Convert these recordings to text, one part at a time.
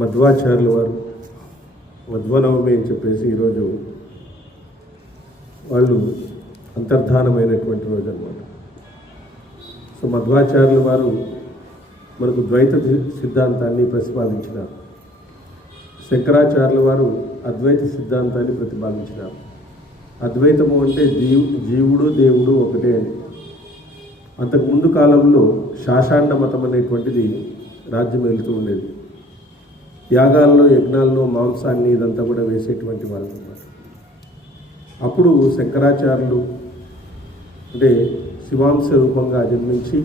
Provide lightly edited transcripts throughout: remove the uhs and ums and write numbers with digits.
మధ్వాచార్యుల వారు మధ్వనవమి అని చెప్పేసి ఈరోజు వాళ్ళు అంతర్ధానమైనటువంటి రోజు అన్నమాట. సో మధ్వాచార్యుల వారు మనకు ద్వైత సిద్ధాంతాన్ని ప్రతిపాదించినారు. శంకరాచార్యుల వారు అద్వైత సిద్ధాంతాన్ని ప్రతిపాదించినారు. అద్వైతము అంటే జీవుడు దేవుడు ఒకటే అని. అంతకుముందు కాలంలో శాషాండ మతం అనేటువంటిది రాజ్యం వెళుతూ ఉండేది. యాగాల్లో యజ్ఞాల్లో మాంసాన్ని ఇదంతా కూడా వేసేటువంటి వాళ్ళు అన్నమాట. అప్పుడు శంకరాచార్యులు అంటే శివాంశ రూపంగా జన్మించి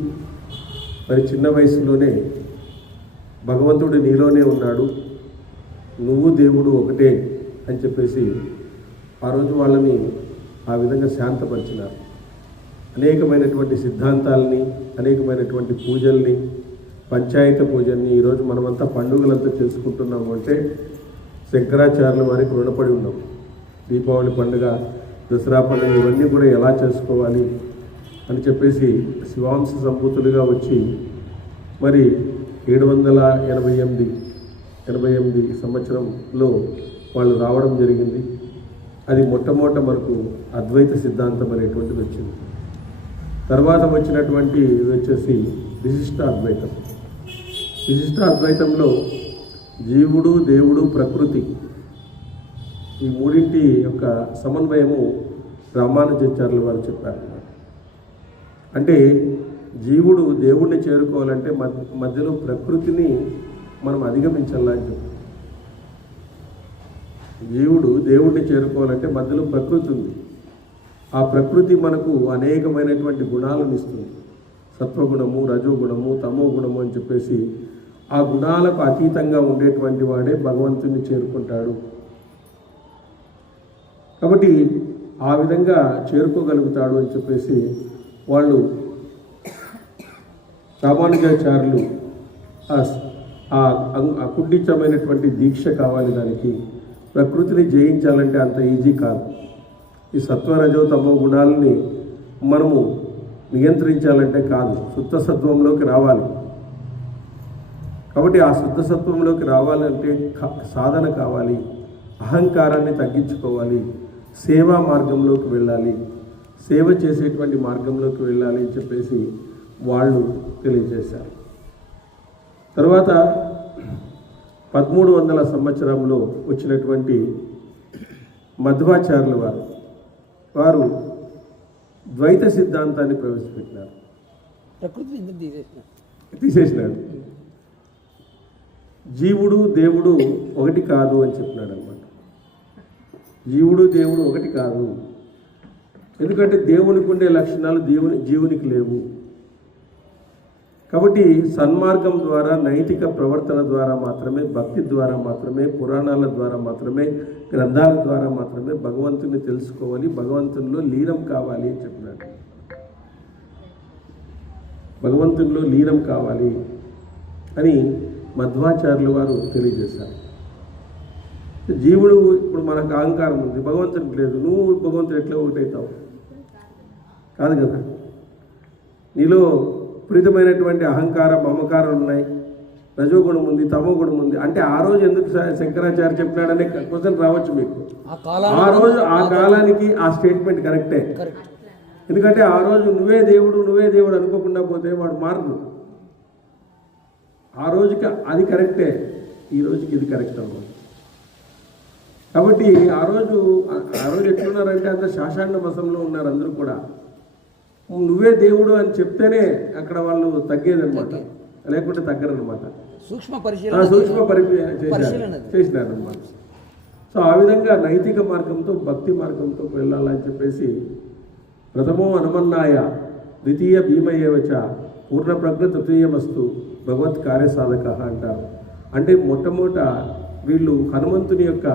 మరి చిన్న వయసులోనే భగవంతుడు నీలోనే ఉన్నాడు, నువ్వు దేవుడు ఒకటే అని చెప్పేసి ఆ రోజు వాళ్ళని ఆ విధంగా శాంతపరిచినారు. అనేకమైనటువంటి సిద్ధాంతాలని, అనేకమైనటువంటి పూజల్ని, పంచాయత పూజల్ని ఈరోజు మనమంతా పండుగలంతా చేసుకుంటున్నాము అంటే శంకరాచార్యుల వారికి రుణపడి ఉన్నాం. దీపావళి పండుగ, దసరా పండుగ ఇవన్నీ కూడా ఎలా చేసుకోవాలి అని చెప్పేసి శివాంశ సంభూతులుగా వచ్చి మరి 788 సంవత్సరంలో వాళ్ళు రావడం జరిగింది. అది మొట్టమొదట మనకు అద్వైత సిద్ధాంతం అనేటువంటిది వచ్చింది. తర్వాత వచ్చినటువంటి వచ్చేసి విశిష్ట అద్వైతం. విశిష్ట అద్వైతంలో జీవుడు, దేవుడు, ప్రకృతి ఈ మూడింటి యొక్క సమన్వయము రామానుజాచార్యుల వారు చెప్పారు. అంటే జీవుడు దేవుణ్ణి చేరుకోవాలంటే మధ్యలో ప్రకృతిని మనం అధిగమించాలని చెప్పారు. జీవుడు దేవుణ్ణి చేరుకోవాలంటే మధ్యలో ప్రకృతి ఉంది. ఆ ప్రకృతి మనకు అనేకమైనటువంటి గుణాలను ఇస్తుంది. సత్వగుణము, రజోగుణము, తమో గుణము అని చెప్పేసి ఆ గుణాలకు అతీతంగా ఉండేటువంటి వాడే భగవంతుని చేరుకుంటాడు. కాబట్టి ఆ విధంగా చేరుకోగలుగుతాడు అని చెప్పేసి వాళ్ళు రామానుజాచార్యులు అకుంఠితమైనటువంటి దీక్ష కావాలి. దానికి ప్రకృతిని జయించాలంటే అంత ఈజీ కాదు. ఈ సత్వరజో తమో గుణాలని మనము నియంత్రించాలంటే కాదు, శుద్ధ సత్వంలోకి రావాలి. కాబట్టి ఆ శుద్ధ సత్వంలోకి రావాలంటే సాధన కావాలి, అహంకారాన్ని తగ్గించుకోవాలి, సేవా మార్గంలోకి వెళ్ళాలి, సేవ చేసేటువంటి మార్గంలోకి వెళ్ళాలి అని చెప్పేసి వాళ్ళు తెలియజేశారు. తర్వాత 1300 సంవత్సరంలో వచ్చినటువంటి మధ్వాచార్యుల వారు ద్వైత సిద్ధాంతాన్ని ప్రవేశపెట్టినారు. ప్రకృతి తీసేసినాడు. జీవుడు దేవుడు ఒకటి కాదు అని చెప్పినాడు అన్నమాట. జీవుడు దేవుడు ఒకటి కాదు, ఎందుకంటే దేవునికి ఉండే లక్షణాలు జీవునికి లేవు. కాబట్టి సన్మార్గం ద్వారా, నైతిక ప్రవర్తన ద్వారా మాత్రమే, భక్తి ద్వారా మాత్రమే, పురాణాల ద్వారా మాత్రమే, గ్రంథాల ద్వారా మాత్రమే భగవంతుని తెలుసుకోవాలి, భగవంతునిలో లీనం కావాలి అని చెప్పినాడు. భగవంతునిలో లీనం కావాలి అని మధ్వాచార్యుల వారు తెలియజేశారు. జీవుడు ఇప్పుడు మనకు అహంకారం ఉంది, భగవంతునికి లేదు. నువ్వు భగవంతుడు ఎట్లా ఒకటవుతావు? కాదు కదా. నీలో విపరీతమైనటువంటి అహంకారం, మమకారాలు ఉన్నాయి, రజోగుణం ఉంది, తమో గుణం ఉంది. అంటే ఆ రోజు ఎందుకు శంకరాచార్య చెప్పినాడనే క్వశ్చన్ రావచ్చు మీకు. ఆ రోజు ఆ కాలానికి ఆ స్టేట్మెంట్ కరెక్టే. ఎందుకంటే ఆ రోజు నువ్వే దేవుడు అనుకోకుండా పోతే వాడు మారదు. ఆ రోజుకి అది కరెక్టే, ఈ రోజుకి ఇది కరెక్ట్ అవ్వదు. కాబట్టి ఆ రోజు ఎట్లున్నారంటే అంత శాషాండ మతంలో ఉన్నారు అందరూ కూడా. నువ్వే దేవుడు అని చెప్తేనే అక్కడ వాళ్ళు తగ్గేదనమాట, లేకుంటే తగ్గరనమాట. సూక్ష్మ చేసినారనమాట. సో ఆ విధంగా నైతిక మార్గంతో, భక్తి మార్గంతో వెళ్ళాలని చెప్పేసి ప్రథమో హనుమన్నాయ ద్వితీయ భీమయేవచ పూర్ణ ప్రజ్ఞ తృతీయమస్తు భగవత్ కార్యసాధక అంటారు. అంటే మొట్టమొదట వీళ్ళు హనుమంతుని యొక్క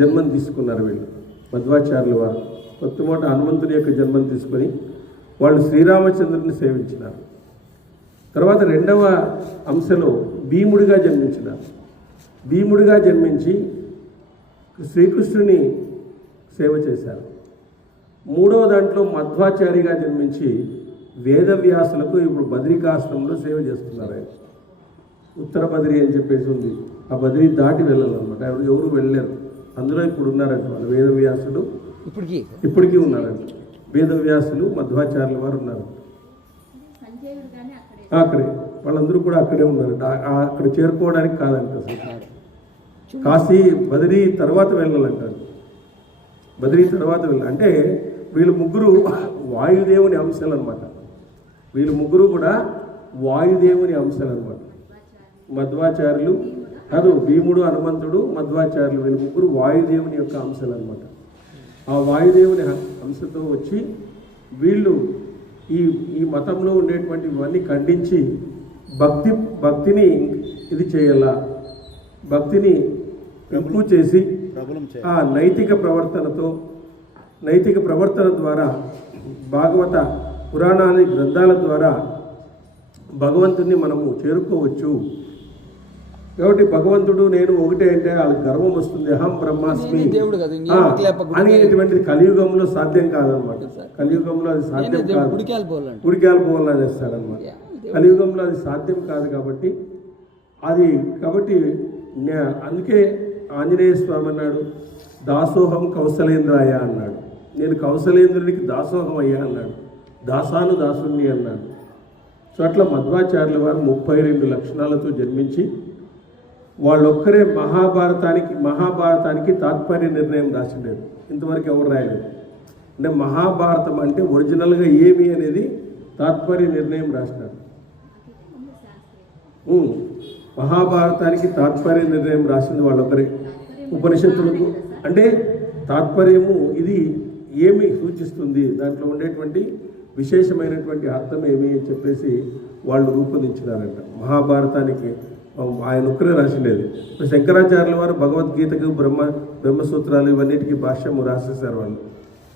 జన్మం తీసుకున్నారు. వీళ్ళు మధ్వాచార్యుల వారు మొట్టమొదట హనుమంతుని యొక్క జన్మం తీసుకొని వాళ్ళు శ్రీరామచంద్రుని సేవించినారు. తర్వాత రెండవ అంశలో భీముడిగా జన్మించినారు. భీముడిగా జన్మించి శ్రీకృష్ణుని సేవ చేశారు. మూడవ దాంట్లో మధ్వాచార్యగా జన్మించి వేదవ్యాసులకు ఇప్పుడు బద్రికాశ్రమంలో సేవ చేస్తున్నారు. ఆయన ఉత్తర బద్రి అని చెప్పేసి ఉంది. ఆ బదిరీ దాటి వెళ్ళాలన్నమాట. ఎవరు వెళ్ళలేరు. అందులో ఇప్పుడు ఉన్నారంట వాళ్ళు వేదవ్యాసులు, ఇప్పటికీ ఉన్నారంట. వేదవ్యాసులు మధ్వాచార్యుల వారు ఉన్నారు అక్కడే. వాళ్ళందరూ కూడా అక్కడే ఉన్నారంట. అక్కడ చేరుకోవడానికి కాదంట అసలు. కాశీ బదిరీ తర్వాత వెళ్ళాలంటారు. బదిరీ తర్వాత అంటే వీళ్ళు ముగ్గురు వాయుదేవుని అంశాలు అనమాట. వీళ్ళు ముగ్గురు కూడా వాయుదేవుని అంశాలు అనమాట. మధ్వాచార్యులు కాదు, భీముడు, హనుమంతుడు, మధ్వాచార్యులు వీళ్ళు ముగ్గురు వాయుదేవుని యొక్క అంశాలు అనమాట. ఆ వాయుదేవుని అంశతో వచ్చి వీళ్ళు ఈ మతంలో ఉండేటువంటి ఇవన్నీ ఖండించి భక్తిని ఇది చేయాలా, భక్తిని ఇంప్రూవ్ చేసి ఆ నైతిక ప్రవర్తన ద్వారా భాగవత పురాణాల గ్రంథాల ద్వారా భగవంతుని మనము చేరుకోవచ్చు. కాబట్టి భగవంతుడు నేను ఒకటే అంటే వాళ్ళకి గర్వం వస్తుంది. అహం బ్రహ్మాస్మి అనేటువంటిది కలియుగంలో సాధ్యం కాదనమాట. కలియుగంలో అది సాధ్యం కాదు. ఉడికాలు పోవాలని చేస్తాడనమాట. కలియుగంలో అది సాధ్యం కాదు. కాబట్టి అందుకే ఆంజనేయ స్వామి అన్నాడు, దాసోహం కౌశలేంద్రాయ అన్నాడు. నేను కౌశలేంద్రుడికి దాసోహం అయ్యా అన్నాడు. దాసుణ్ణి అన్నాడు. సో అట్లా మధ్వాచార్యుల వారు 32 లక్షణాలతో జన్మించి వాళ్ళొక్కరే మహాభారతానికి తాత్పర్య నిర్ణయం రాసిండేది. ఇంతవరకు ఎవరు రాయలేదు. అంటే మహాభారతం అంటే ఒరిజినల్గా ఏమి అనేది తాత్పర్య నిర్ణయం రాసినారు. మహాభారతానికి తాత్పర్య నిర్ణయం రాసింది వాళ్ళొక్కరే. ఉపనిషత్తులకు అంటే తాత్పర్యము ఇది ఏమి సూచిస్తుంది, దాంట్లో ఉండేటువంటి విశేషమైనటువంటి అర్థం ఏమి అని చెప్పేసి వాళ్ళు రూపొందించినారంట. మహాభారతానికి ఆయన ఒక్కరే రాసిండేది. శంకరాచార్యుల వారు భగవద్గీతకు బ్రహ్మసూత్రాలు ఇవన్నిటికీ భాష్యము రాసేశారు. వాళ్ళు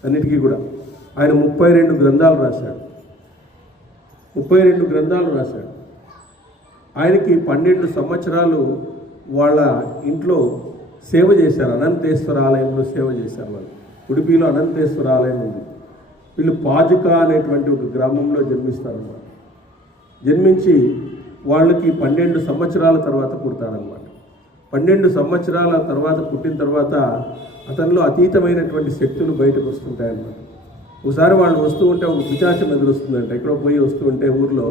అన్నిటికీ కూడా ఆయన 32 గ్రంథాలు రాశాడు. 32 గ్రంథాలు రాశాడు. ఆయనకి 12 సంవత్సరాలు వాళ్ళ ఇంట్లో సేవ చేశారు. అనంతేశ్వర ఆలయంలో సేవ చేశారు. వాళ్ళు ఉడిపిలో అనంతేశ్వర ఆలయం ఉంది. వీళ్ళు పాజుక అనేటువంటి ఒక గ్రామంలో జన్మిస్తారన్నమాట. జన్మించి వాళ్ళకి 12 సంవత్సరాల తర్వాత పుడతాడనమాట. 12 సంవత్సరాల తర్వాత పుట్టిన తర్వాత అతనిలో అతీతమైనటువంటి శక్తులు బయటకు వస్తుంటాయన్నమాట. ఒకసారి వాళ్ళు వస్తూ ఉంటే ఒక పిచాచం ఎదురొస్తుందంట. ఎక్కడో పోయి వస్తూ ఉంటే ఊర్లో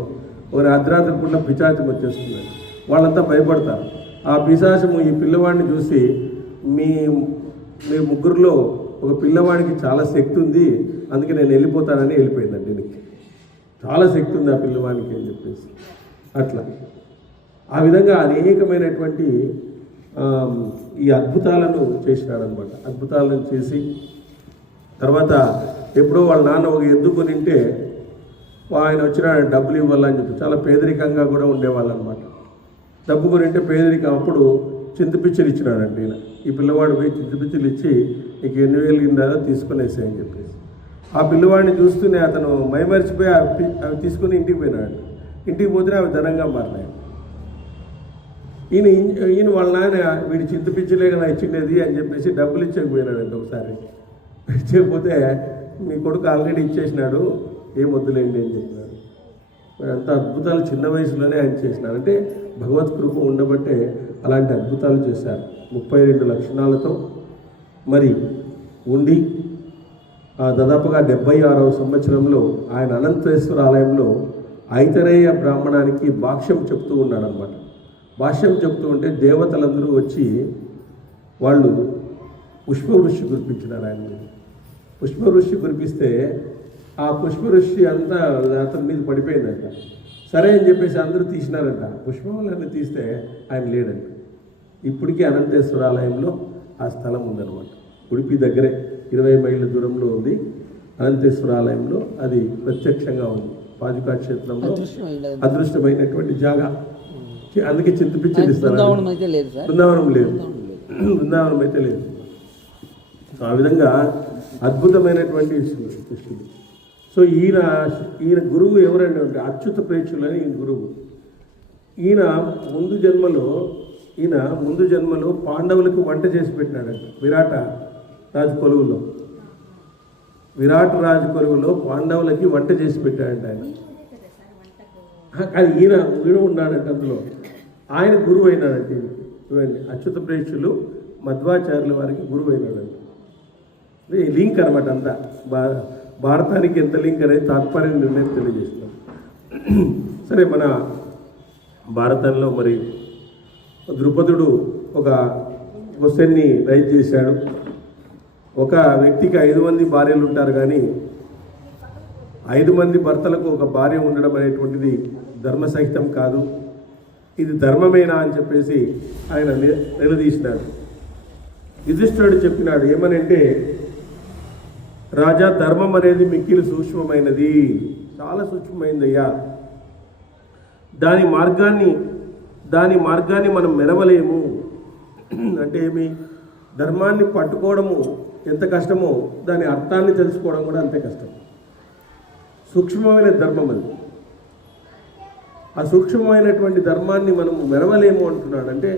ఒక అర్ధరాత్రి పూట పిచాచం వచ్చేస్తుందండి. వాళ్ళంతా భయపడతారు. ఆ పిశాచము ఈ పిల్లవాడిని చూసి మీ ముగ్గురులో ఒక పిల్లవాడికి చాలా శక్తి ఉంది, అందుకే నేను వెళ్ళిపోతానని వెళ్ళిపోయిందండి. దీనికి చాలా శక్తి ఉంది ఆ పిల్లవాడికి అని చెప్పేసి అట్లా ఆ విధంగా అనేకమైనటువంటి ఈ అద్భుతాలను చేసినాడనమాట. అద్భుతాలను చేసి తర్వాత ఎప్పుడో వాళ్ళ నాన్న ఒక ఎద్దు కొనింటే ఆయన వచ్చినాడు డబ్బులు ఇవ్వాలని చెప్పి. చాలా పేదరికంగా కూడా ఉండేవాళ్ళు అనమాట. డబ్బు కొనింటే పేదరికం. అప్పుడు చింతపిచ్చలు ఇచ్చినాడండి ఈయన. ఈ పిల్లవాడు పోయి చింతపిచ్చలు ఇచ్చి నీకు 8,000 కిందాలో తీసుకునేసాయని చెప్పేసి ఆ పిల్లవాడిని చూస్తూనే అతను మైమరిచిపోయి అవి తీసుకుని ఇంటికి పోయినాడు. ఇంటికి పోతే అవి ధనంగా మారినాయి. ఈయన వాళ్ళ నాయన వీడి చింతపిచ్చలే కదా ఇచ్చిండేది అని చెప్పేసి డబ్బులు ఇచ్చకపోయినాడండి. ఒకసారి ఇచ్చకపోతే మీ కొడుకు ఆల్రెడీ ఇచ్చేసినాడు, ఏం వద్దులేండి అని చెప్పినాడు. అంత అద్భుతాలు చిన్న వయసులోనే ఆయన చేసినారు. అంటే భగవత్ కృప ఉండబట్టే అలాంటి అద్భుతాలు చేశారు. 32 లక్షణాలతో మరి ఉండి దాదాపుగా 76వ సంవత్సరంలో ఆయన అనంతేశ్వర ఆలయంలో ఐతరేయ బ్రాహ్మణానికి భాష్యం చెప్తూ ఉన్నాడనమాట. భాష్యం చెప్తూ ఉంటే దేవతలందరూ వచ్చి వాళ్ళు పుష్పవృష్టి కురిపించినారు ఆయన మీద. పుష్పవృష్టి కురిపిస్తే ఆ పుష్పవృష్టి అంతా అతని మీద పడిపోయిందంట. సరే అని చెప్పేసి అందరూ తీసినారంట. పుష్పములన్నీ తీస్తే ఆయన లేడంట. ఇప్పటికీ అనంతేశ్వర ఆలయంలో ఆ స్థలం ఉందన్నమాట. ఉడిపి దగ్గరే 20 మైళ్ళ దూరంలో ఉంది అనంతేశ్వర ఆలయంలో. అది ప్రత్యక్షంగా ఉంది. పాజుకా క్షేత్రంలో అదృష్టమైనటువంటి జాగా. అందుకే చింతపిచ్చలు ఇస్తారు. బృందావనం లేదు. బృందావనం అయితే లేదు. ఆ విధంగా అద్భుతమైనటువంటి కృష్ణుడు. సో ఈయన గురువు ఎవరండి అంటే అచ్యుత ప్రేక్షులు అని ఈయన గురువు. ఈయన ముందు జన్మలో పాండవులకు వంట చేసి పెట్టినాడంట. విరాట రాజు కొలువులో పాండవులకి వంట చేసి పెట్టాడంట ఆయన. అది ఈయన ఉన్నాడంట. అందులో ఆయన గురువు అయినాడంటే ఇవ్వండి అచ్యుత ప్రేక్షులు మధ్వాచార్యుల వారికి గురువు అయినాడండి. ఇది లింక్ అనమాట అంతా భారతానికి ఎంత లింక్ అనేది తాత్పర్యం నిర్ణయం తెలియజేస్తున్నాం. సరే, మన భారతంలో మరి ద్రుపదుడు ఒక క్వశ్చన్ని రైజ్ చేశాడు. ఒక వ్యక్తికి 5 మంది భార్యలు ఉంటారు, కానీ 5 మంది భర్తలకు ఒక భార్య ఉండడం అనేటువంటిది ధర్మసహితం కాదు, ఇది ధర్మమేనా అని చెప్పేసి ఆయన నిలదీసినాడు. యుధిష్ఠిరుడు చెప్పినాడు ఏమనంటే, రాజా, ధర్మం అనేది మిక్కిలి సూక్ష్మమైనది, చాలా సూక్ష్మమైనదయ్యా. దాని మార్గాన్ని మనం మెరవలేము. అంటే ఏమి, ధర్మాన్ని పట్టుకోవడము ఎంత కష్టమో దాని అర్థాన్ని తెలుసుకోవడం కూడా అంతే కష్టం. సూక్ష్మమైన ధర్మం అది. ఆ సూక్ష్మమైనటువంటి ధర్మాన్ని మనం మెరవలేము అంటున్నాడు. అంటే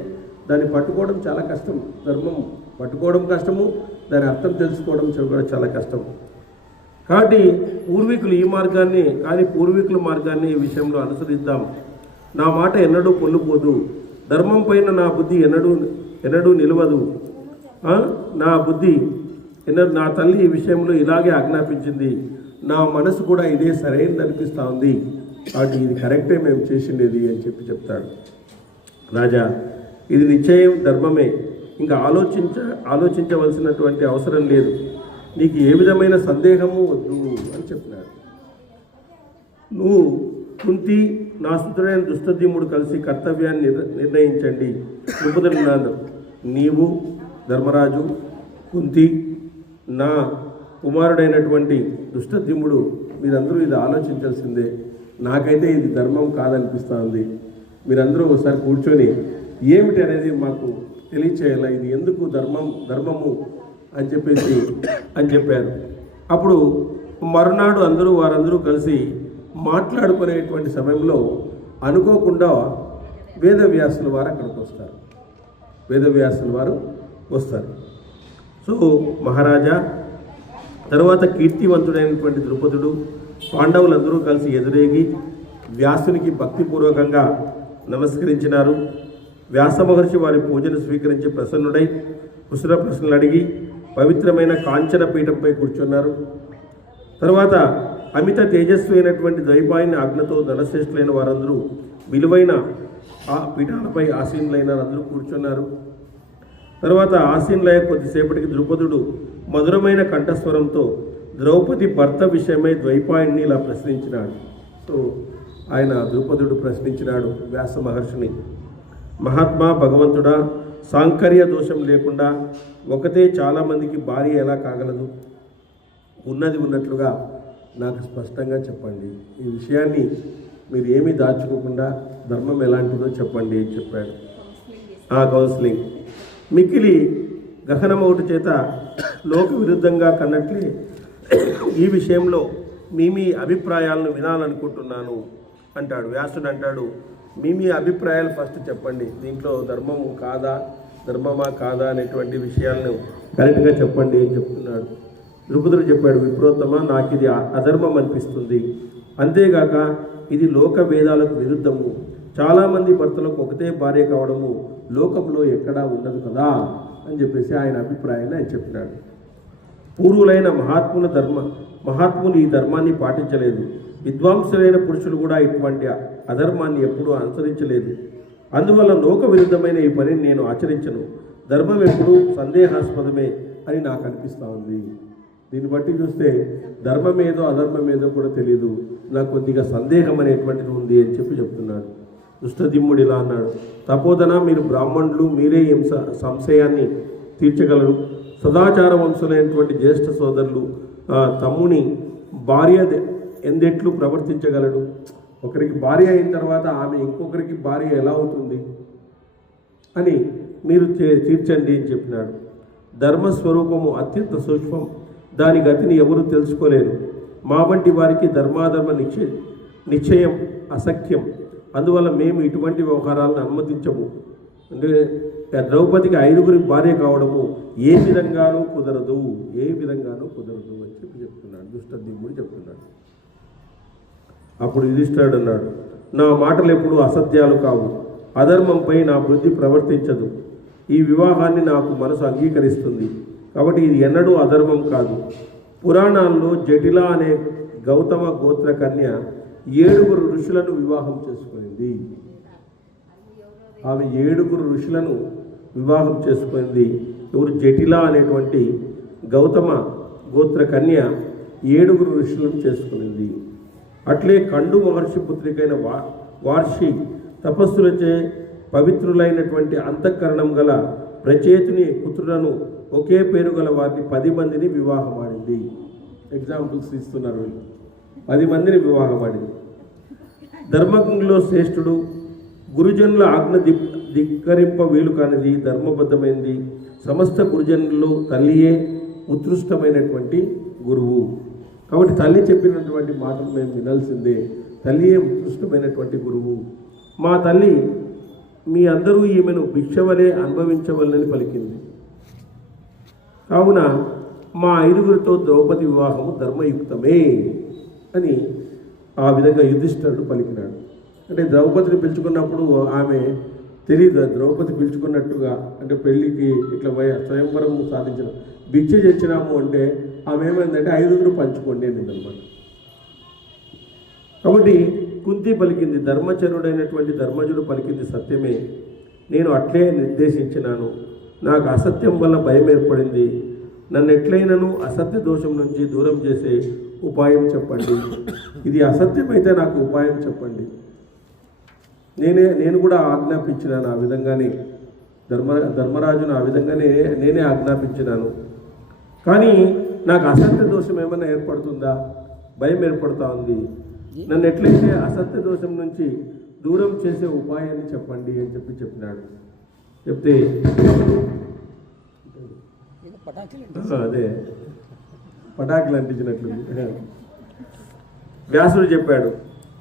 దాన్ని పట్టుకోవడం చాలా కష్టం. ధర్మం పట్టుకోవడం కష్టము, దాని అర్థం తెలుసుకోవడం కూడా చాలా కష్టం. కాబట్టి పూర్వీకులు ఈ మార్గాన్ని పూర్వీకుల మార్గాన్ని ఈ విషయంలో అనుసరిద్దాం. నా మాట ఎన్నడూ పొల్లుపోదు, ధర్మం పైన నా బుద్ధి ఎన్నడూ నిలవదు. నా బుద్ధి నా తల్లి ఈ విషయంలో ఇలాగే ఆజ్ఞాపించింది, నా మనసు కూడా ఇదే సరైనది అనిపిస్తూ ఉంది, కాబట్టి ఇది కరెక్టే మేము చేసిండేది అని చెప్తాడు. రాజా, ఇది నిశ్చయం ధర్మమే, ఇంకా ఆలోచించవలసినటువంటి అవసరం లేదు, నీకు ఏ విధమైన సందేహము వద్దు అని చెప్పినాడు. నువ్వు కుంతి, నా సుతుడైన దుష్టద్యుమ్నుడు కలిసి కర్తవ్యాన్ని నిర్ణయించండి. ఉపదన్నాడు, నీవు ధర్మరాజు, కుంతి, నా కుమారుడైనటువంటి దుష్టద్యుమ్నుడు, మీరందరూ ఇది ఆలోచించాల్సిందే. నాకైతే ఇది ధర్మం కాదనిపిస్తుంది. మీరందరూ ఒకసారి కూర్చొని ఏమిటి అనేది మాకు తెలియచేయాల, ఇది ఎందుకు ధర్మము అని చెప్పారు. అప్పుడు మరునాడు వారందరూ కలిసి మాట్లాడుకునేటువంటి సమయంలో అనుకోకుండా వేదవ్యాసుల వారు అక్కడికి వస్తారు. సో మహారాజా, తర్వాత కీర్తివంతుడైనటువంటి ద్రుపదుడు, పాండవులందరూ కలిసి ఎదురేగి వ్యాసునికి భక్తిపూర్వకంగా నమస్కరించినారు. వ్యాస మహర్షి వారి పూజను స్వీకరించి ప్రసన్నుడై కుశల ప్రశ్నలు అడిగి పవిత్రమైన కాంచన పీఠంపై కూర్చున్నారు. తర్వాత అమిత తేజస్వి అయినటువంటి ద్వైపాయని ఆజ్ఞతో ధనశ్రేష్ఠులైన వారందరూ విలువైన ఆ పీఠాలపై ఆసీనులైన అందరూ కూర్చున్నారు. తర్వాత ఆసీనులయ్యే కొద్దిసేపటికి ద్రుపదుడు మధురమైన కంఠస్వరంతో ద్రౌపది భర్త విషయమై ద్వైపాయన్ని ఇలా ప్రశ్నించినాడు. సో ఆయన ద్రుపదుడు ప్రశ్నించినాడు వ్యాస మహర్షిని, మహాత్మా భగవంతుడా, సాంకర్య దోషం లేకుండా ఒకతే చాలామందికి భార్య ఎలా కాగలదు? ఉన్నది ఉన్నట్లుగా నాకు స్పష్టంగా చెప్పండి. ఈ విషయాన్ని మీరు ఏమీ దాచుకోకుండా ధర్మం ఎలాంటిదో చెప్పండి అని చెప్పాడు. కౌన్సిలింగ్ మిక్కిలి గహనమౌటి చేత లోక విరుద్ధంగా కన్నట్లే ఈ విషయంలో మీ అభిప్రాయాలను వినాలనుకుంటున్నాను అంటాడు. వ్యాసుడు అంటాడు, మీ అభిప్రాయాలు ఫస్ట్ చెప్పండి, దీంట్లో ధర్మమా కాదా అనేటువంటి విషయాలను కరెక్ట్గా చెప్పండి అని చెప్తున్నాడు. ద్రుపదుడు చెప్పాడు, విప్రోత్తమ, నాకు ఇది అధర్మం అనిపిస్తుంది. అంతేగాక ఇది లోక వేదాలకు విరుద్ధము. చాలామంది భర్తలకు ఒకటే భార్య కావడము లోకంలో ఎక్కడా ఉండదు కదా అని చెప్పేసి ఆయన అభిప్రాయాన్ని ఆయన చెప్పినాడు. పూర్వులైన మహాత్ములు ఈ ధర్మాన్ని పాటించలేదు. విద్వాంసులైన పురుషులు కూడా ఇటువంటి అధర్మాన్ని ఎప్పుడూ అనుసరించలేదు. అందువల్ల లోక విరుద్ధమైన ఈ పనిని నేను ఆచరించను. ధర్మం ఎప్పుడూ సందేహాస్పదమే అని నాకు అనిపిస్తూ ఉంది. దీన్ని బట్టి చూస్తే ధర్మమేదో అధర్మమేదో కూడా తెలియదు, నాకు కొద్దిగా సందేహం అనేటువంటిది ఉంది అని చెప్తున్నాడు. దుష్టదిమ్ముడు ఇలా అన్నాడు, తపోదన, మీరు బ్రాహ్మణులు, మీరే ఏం సంశయాన్ని తీర్చగలరు? సదాచార వంశులైనటువంటి జ్యేష్ఠ సోదరులు తమ్ముని భార్య ఎందెట్లు ప్రవర్తించగలడు? ఒకరికి భార్య అయిన తర్వాత ఆమె ఇంకొకరికి భార్య ఎలా అవుతుంది అని మీరు తీర్చండి అని చెప్పినాడు. ధర్మస్వరూపము అత్యంత సూక్ష్మం, దాని గతిని ఎవరూ తెలుసుకోలేరు. మా వంటి వారికి ధర్మాధర్మ నిశ్చయం అసఖ్యం. అందువల్ల మేము ఇటువంటి వ్యవహారాలను అనుమతించము. అంటే ద్రౌపదికి 5గురి భార్య కావడము ఏ విధంగానూ కుదరదు అని చెప్తున్నాడు. దుష్టద్యుమ్నుడు చెప్తున్నాడు. అప్పుడు యుధిష్ఠిరుడు అన్నాడు, నా మాటలు ఎప్పుడు అసత్యాలు కావు. అధర్మంపై నా బుద్ధి ప్రవర్తించదు. ఈ వివాహాన్ని నాకు మనసు అంగీకరిస్తుంది. కాబట్టి ఇది ఎన్నడూ అధర్మం కాదు. పురాణాల్లో జటిల అనే గౌతమ గోత్ర కన్య 7 ఋషులను వివాహం చేసుకునింది. ఆమె 7 ఋషులను వివాహం చేసుకుంది. ఎవరు? జటిల అనేటువంటి గౌతమ గోత్ర కన్య 7 ఋషులను చేసుకునింది. అట్లే కండు మహర్షి పుత్రికైన వార్షి తపస్సులచే పవిత్రులైనటువంటి అంతఃకరణం గల ప్రచేతుని పుత్రులను ఒకే పేరు గల వారిని 10 మందిని వివాహమాడింది. ఎగ్జాంపుల్స్ ఇస్తున్నారు వీళ్ళు. 10 మందిని వివాహమాడింది. ధర్మంలో శ్రేష్ఠుడు, గురుజనుల ఆజ్ఞ ధిక్కరింప వీలు కానిది, ధర్మబద్ధమైనది. సమస్త గురుజనుల్లో తల్లియే ఉత్కృష్టమైనటువంటి గురువు. కాబట్టి తల్లి చెప్పినటువంటి మాటలు మేము వినాల్సిందే. తల్లియే ఉత్కృష్టమైనటువంటి గురువు. మా తల్లి మీ అందరూ ఈమెను భిక్షవలే అనుభవించవలనని పలికింది. కావున మా 5గురితో ద్రౌపది వివాహము ధర్మయుక్తమే అని ఆ విధంగా యుధిష్ఠిరుడు పలికినాడు. అంటే ద్రౌపదిని పిలుచుకున్నప్పుడు ఆమె తెలియదు, ద్రౌపది పిలుచుకున్నట్టుగా. అంటే పెళ్ళికి ఇట్లా స్వయంవరం సాధించిన భిక్ష చేసినాము అంటే ఆమె ఏమైందంటే 5గురు పంచుకోండి అన్నమాట. కాబట్టి కుంతి పలికింది, ధర్మచరుడైనటువంటి ధర్మజుడు పలికింది సత్యమే. నేను అట్లే నిర్దేశించినాను. నాకు అసత్యం వల్ల భయం ఏర్పడింది. నన్ను ఎట్లయినను అసత్య దోషం నుంచి దూరం చేసే ఉపాయం చెప్పండి. ఇది అసత్యమైతే నాకు ఉపాయం చెప్పండి. నేను కూడా ఆజ్ఞాపించినాను. ఆ విధంగానే ధర్మరాజును ఆ విధంగానే నేనే ఆజ్ఞాపించినాను. కానీ నాకు అసత్య దోషం ఏమైనా ఏర్పడుతుందా? భయం ఏర్పడుతూ ఉంది. నన్ను ఎట్లయితే అసత్య దోషం నుంచి దూరం చేసే ఉపాయాన్ని చెప్పండి అని చెప్పినాడు. చెప్తే అదే పటాకులు అంటించినట్లు వ్యాసుడు చెప్పాడు,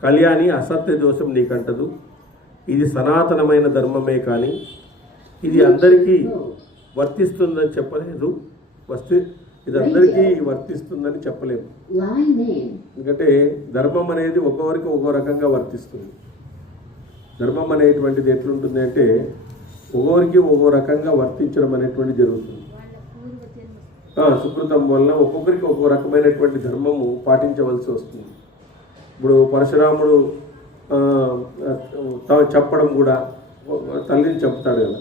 కళ్యాణి అసత్య దోషం నీకంటదు. ఇది సనాతనమైన ధర్మమే కానీ ఇది అందరికీ వర్తిస్తుందని చెప్పలేదు. ఇది అందరికీ వర్తిస్తుందని చెప్పలేము. ఎందుకంటే ధర్మం అనేది ఒక్కొక్కరికి ఒక్కో రకంగా వర్తిస్తుంది. ధర్మం అనేటువంటిది ఎట్లుంటుంది అంటే ఒక్కొక్కరికి ఒక్కో రకంగా వర్తించడం అనేటువంటి జరుగుతుంది. సుకృతం వలన ఒక్కొక్కరికి ఒక్కో రకమైనటువంటి ధర్మము పాటించవలసి వస్తుంది. ఇప్పుడు పరశురాముడు చెప్పడం కూడా తల్లిని చెప్తాడు కదా,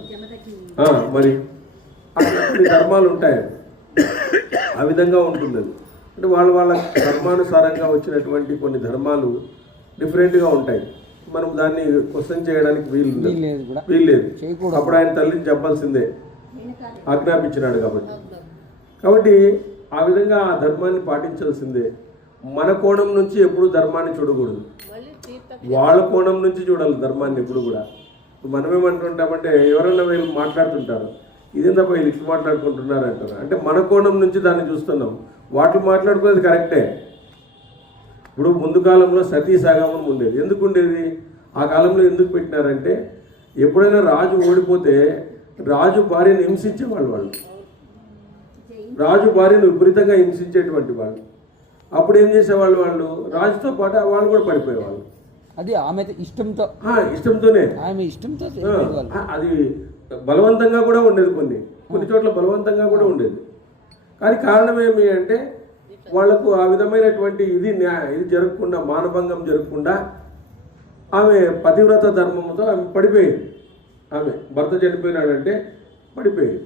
మరి కొన్ని ధర్మాలు ఉంటాయి. ఆ విధంగా ఉంటుంది అది. అంటే వాళ్ళ ధర్మానుసారంగా వచ్చినటువంటి కొన్ని ధర్మాలు డిఫరెంట్గా ఉంటాయి. మనం దాన్ని క్వశ్చన్ చేయడానికి వీల్లేదు. అప్పుడు ఆయన తల్లిని చెప్పాల్సిందే, ఆజ్ఞాపించినాడు కాబట్టి ఆ విధంగా ఆ ధర్మాన్ని పాటించాల్సిందే. మన కోణం నుంచి ఎప్పుడు ధర్మాన్ని చూడకూడదు, వాళ్ళ కోణం నుంచి చూడాలి ధర్మాన్ని ఎప్పుడు కూడా. మనమేమంటుంటామంటే ఎవరైనా వీళ్ళు మాట్లాడుతుంటారు, ఇదేం తప్ప వీళ్ళు ఇట్లా మాట్లాడుకుంటున్నారు అంటారు. అంటే మన కోణం నుంచి దాన్ని చూస్తున్నాం. వాటిని మాట్లాడుకునేది కరెక్టే. ఇప్పుడు ముందు కాలంలో సతీ సగమం ఉండేది. ఎందుకు ఉండేది? ఆ కాలంలో ఎందుకు పెట్టినారంటే ఎప్పుడైనా రాజు ఓడిపోతే రాజు భార్యను హింసించేవాళ్ళు. రాజు భార్యను విపరీతంగా హింసించేటువంటి వాళ్ళు. అప్పుడు ఏం చేసేవాళ్ళు? వాళ్ళు రాజుతో పాటు వాళ్ళు కూడా పడిపోయేవాళ్ళు. అది ఆమె ఇష్టంతోనే ఆమె ఇష్టంతో అది బలవంతంగా కూడా ఉండేది. కొన్ని చోట్ల బలవంతంగా కూడా ఉండేది. కానీ కారణం ఏమి అంటే వాళ్లకు ఆ విధమైనటువంటి ఇది జరగకుండా, మానభంగం జరగకుండా ఆమె పతివ్రత ధర్మంతో ఆమె పడిపోయేది. ఆమె భర్త చనిపోయినాడంటే పడిపోయేది.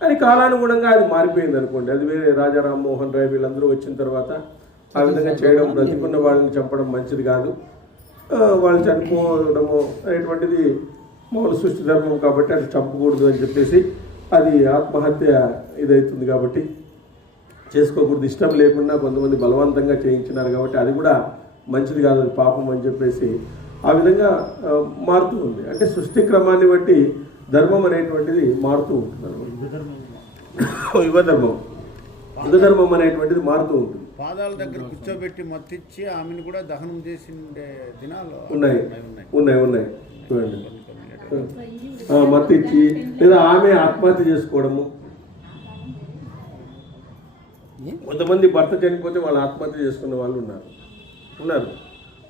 కానీ కాలానుగుణంగా అది మారిపోయింది అనుకోండి. అది వేరే రాజా రామ్మోహన్ రాయ్ వీళ్ళందరూ వచ్చిన తర్వాత ఆ విధంగా చేయడం, బ్రతికున్న వాళ్ళని చంపడం మంచిది కాదు, వాళ్ళు చనిపోవడము అనేటువంటిది మూల సృష్టి ధర్మం కాబట్టి అది చంపకూడదు అని చెప్పేసి అది ఆత్మహత్య ఇదవుతుంది కాబట్టి చేసుకోకూడదు. ఇష్టం లేకుండా కొంతమంది బలవంతంగా చేయించినారు కాబట్టి అది కూడా మంచిది కాదు, అది పాపం అని చెప్పేసి ఆ విధంగా మారుతూ ఉంది. అంటే సృష్టి క్రమాన్ని బట్టి ధర్మం అనేటువంటిది మారుతూ ఉంటుంది అనమాట. యుగధర్మం అనేటువంటిది మారుతూ ఉంటుంది. పాదాల దగ్గర కూర్చోబెట్టి మత్తిచ్చి ఆమెను కూడా దహనం చేసి దినాలు ఉన్నాయి. చూడండి, మత్తిచ్చి లేదా ఆమె ఆత్మహత్య చేసుకోవడము. కొంతమంది భర్త చనిపోతే వాళ్ళు ఆత్మహత్య చేసుకున్న వాళ్ళు ఉన్నారు.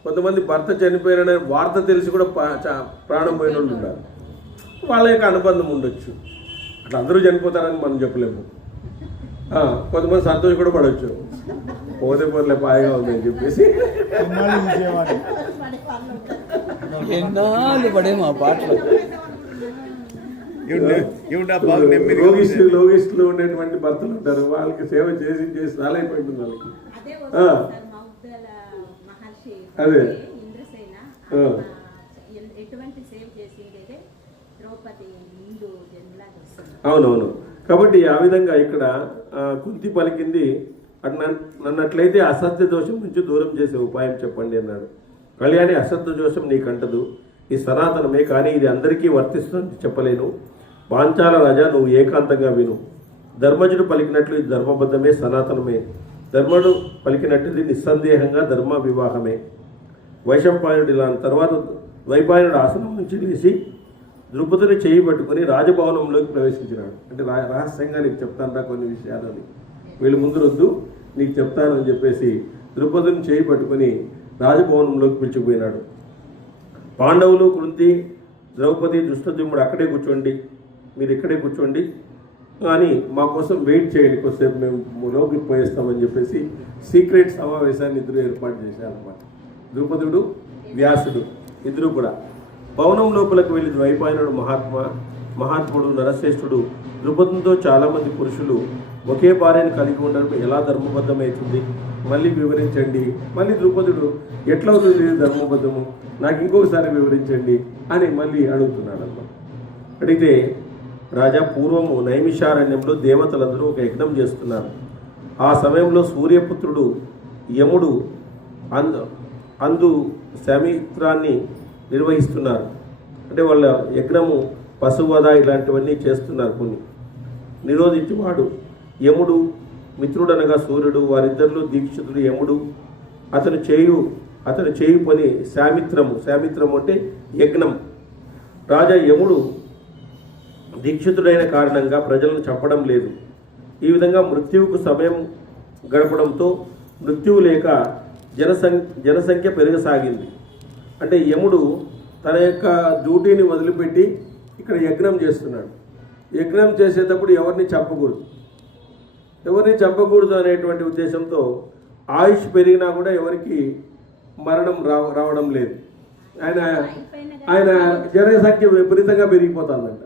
కొంతమంది భర్త చనిపోయిన వార్త తెలిసి కూడా ప్రాణం పోయిన వాళ్ళు ఉన్నారు. వాళ్ళ యొక్క అనుబంధం ఉండొచ్చు. అట్లా అందరూ చనిపోతారని మనం చెప్పలేము. కొంతమంది సంతోషం కూడా పడవచ్చు, పోతే పోలే పాయగా ఉందని చెప్పేసి. ఎన్నాళ్ళు పడే మా పాటలు. లోగిస్టులు ఉండేటువంటి భర్తలు ఉంటారు, వాళ్ళకి సేవ చేసి చేసి రాలైపోయింటుంది వాళ్ళకి. అదే అవునవును. కాబట్టి ఆ విధంగా ఇక్కడ కుంతి పలికింది, నన్నట్లయితే అసత్య దోషం నుంచి దూరం చేసే ఉపాయం చెప్పండి అన్నాడు. కళ్యాణి, అసత్య దోషం నీకంటదు, ఈ సనాతనమే, కానీ ఇది అందరికీ వర్తిస్తుంది చెప్పలేను. పాంచాల రాజా, నువ్వు ఏకాంతంగా విను. ధర్మజుడు పలికినట్లు ఇది ధర్మబద్ధమే, సనాతనమే. ధర్ముడు పలికినట్టు ఇది నిస్సందేహంగా ధర్మ వివాహమే. వైశంపాయనుడు ఇలా తర్వాత ద్వైపాయనుడు ఆసనం నుంచి లేచి ద్రుపదుని చేయి పట్టుకుని రాజభవనంలోకి ప్రవేశించినాడు. అంటే రహస్యంగా నీకు చెప్తాను కొన్ని విషయాలని, వీళ్ళు ముందు వద్దు నీకు చెప్తానని చెప్పేసి ద్రుపదుని చేయి పట్టుకుని రాజభవనంలోకి పిలిచిపోయినాడు. పాండవులు, కుంతి, ద్రౌపది, దుష్టద్యుమ్నుడు అక్కడే కూర్చోండి, మీరు ఇక్కడే కూర్చోండి, కానీ మా కోసం వెయిట్ చేయండి, కొద్దిసేపు మేము లోపలికి పోయేస్తామని చెప్పేసి సీక్రెట్ సమావేశాన్ని ఇద్దరు ఏర్పాటు చేశారన్నమాట. ద్రుపదుడు, వ్యాసుడు ఇద్దరు కూడా భవనం లోపలికి వెళ్ళి ద్వైపాయనుడు మహాత్ముడు నరశ్రేష్ఠుడు ద్రుపదంతో చాలామంది పురుషులు ఒకే భార్యను కలిగి ఉండడం ఎలా ధర్మబద్ధమవుతుంది, మళ్ళీ వివరించండి. మళ్ళీ ద్రుపదుడు ఎట్లా అవుతుంది ధర్మబద్ధము, నాకు ఇంకొకసారి వివరించండి అని మళ్ళీ అడుగుతున్నాడు అన్నమాట. అడిగితే, రాజా, పూర్వము నైమిషారణ్యంలో దేవతలందరూ ఒక యజ్ఞం చేస్తున్నారు. ఆ సమయంలో సూర్యపుత్రుడు యముడు అందు శమిత్రాన్ని నిర్వహిస్తున్నారు. అంటే వాళ్ళ యజ్ఞము పశువధ ఇలాంటివన్నీ చేస్తున్నారు. కొన్ని నిరోధించేవాడు యముడు, మిత్రుడనగా సూర్యుడు, వారిద్దరిలో దీక్షితుడు యముడు, అతను చేయు పని శామిత్రము అంటే యజ్ఞం. రాజా, యముడు దీక్షితుడైన కారణంగా ప్రజలను చంపడం లేదు. ఈ విధంగా మృత్యువుకు సమయం గడపడంతో మృత్యువు లేక జనసంఖ్య పెరగసాగింది. అంటే యముడు తన యొక్క డ్యూటీని వదిలిపెట్టి ఇక్కడ యజ్ఞం చేస్తున్నాడు. యజ్ఞం చేసేటప్పుడు ఎవరిని చంపకూడదు అనేటువంటి ఉద్దేశంతో ఆయుష్ పెరిగినా కూడా ఎవరికి మరణం రావడం లేదు. ఆయన జనసంఖ్య విపరీతంగా పెరిగిపోతుందంట.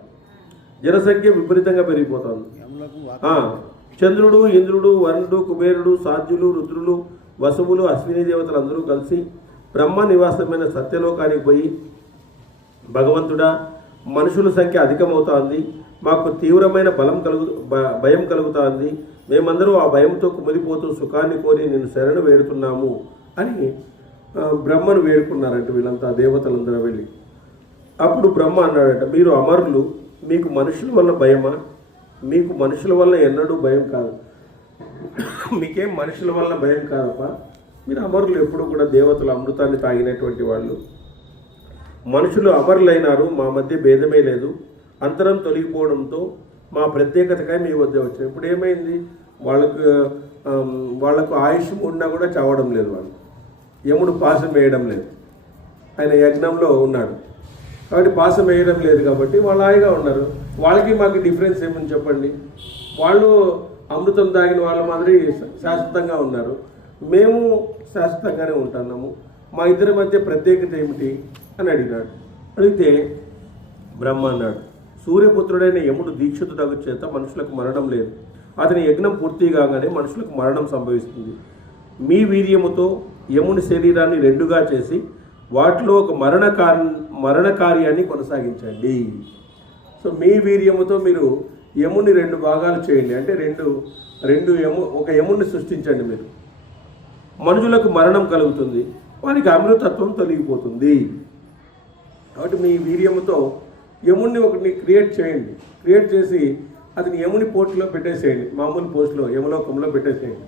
చంద్రుడు, ఇంద్రుడు, వరుణుడు, కుబేరుడు, సాధ్యులు, రుద్రులు, వసువులు, అశ్విని దేవతలు అందరూ కలిసి బ్రహ్మ నివాసమైన సత్యలోకానికి పోయి, భగవంతుడా, మనుషుల సంఖ్య అధికమవుతోంది, మాకు తీవ్రమైన భయం కలుగుతోంది, మేమందరూ ఆ భయంతో కుమిలిపోతూ సుఖాన్ని కోరి నేను శరణు వేడుతున్నాము అని బ్రహ్మను వేడుకున్నారంట వీళ్ళంతా, దేవతలందరూ వెళ్ళి. అప్పుడు బ్రహ్మ అన్నాడంట, మీరు అమరులు, మీకు మనుషుల వల్ల భయమా? మీకు మనుషుల వల్ల ఎన్నడూ భయం కాదు, మీకేం మనుషుల వల్ల భయం కాదప్ప, మీరు అమరులు, ఎప్పుడు కూడా దేవతలు అమృతాన్ని తాగినటువంటి వాళ్ళు. మనుషులు అమరులైనారు, మా మధ్య భేదమే లేదు. అంతరం తొలగిపోవడంతో మా ప్రత్యేకతకై మీ వద్ద వచ్చారు. ఇప్పుడు ఏమైంది, వాళ్ళకు ఆయుష్ ఉన్నా కూడా చావడం లేదు. వాళ్ళు యముడు పాశం వేయడం లేదు, ఆయన యజ్ఞంలో ఉన్నాడు కాబట్టి పాశం వేయడం లేదు కాబట్టి వాళ్ళు హాయిగా ఉన్నారు. వాళ్ళకి మాకు డిఫరెన్స్ ఏమని చెప్పండి? వాళ్ళు అమృతం తాగిన వాళ్ళ మాదిరి శాశ్వతంగా ఉన్నారు, మేము శాశ్వతంగానే ఉంటున్నాము, మా ఇద్దరి మధ్య ప్రత్యేకత ఏమిటి అని అడిగినాడు. అడిగితే బ్రహ్మ అన్నాడు, సూర్యపుత్రుడైన యముడు దీక్షితుడగు చేత మనుషులకు మరణం లేదు. అతని యజ్ఞం పూర్తి కాగానే మనుషులకు మరణం సంభవిస్తుంది. మీ వీర్యముతో యముని శరీరాన్ని రెండుగా చేసి వాటిలో ఒక మరణ కార్యాన్ని కొనసాగించండి. సో మీ వీర్యముతో మీరు యముని 2 భాగాలు చేయండి, అంటే ఒక యముని సృష్టించండి. మీరు మనుషులకు మరణం కలుగుతుంది, వారికి అమృతత్వం తొలగిపోతుంది. కాబట్టి మీ వీర్యముతో యముని ఒకటిని క్రియేట్ చేయండి, క్రియేట్ చేసి అతని యముని పోస్టులో పెట్టేసేయండి, మామూలు పోస్టులో యమలోకంలో పెట్టేసేయండి.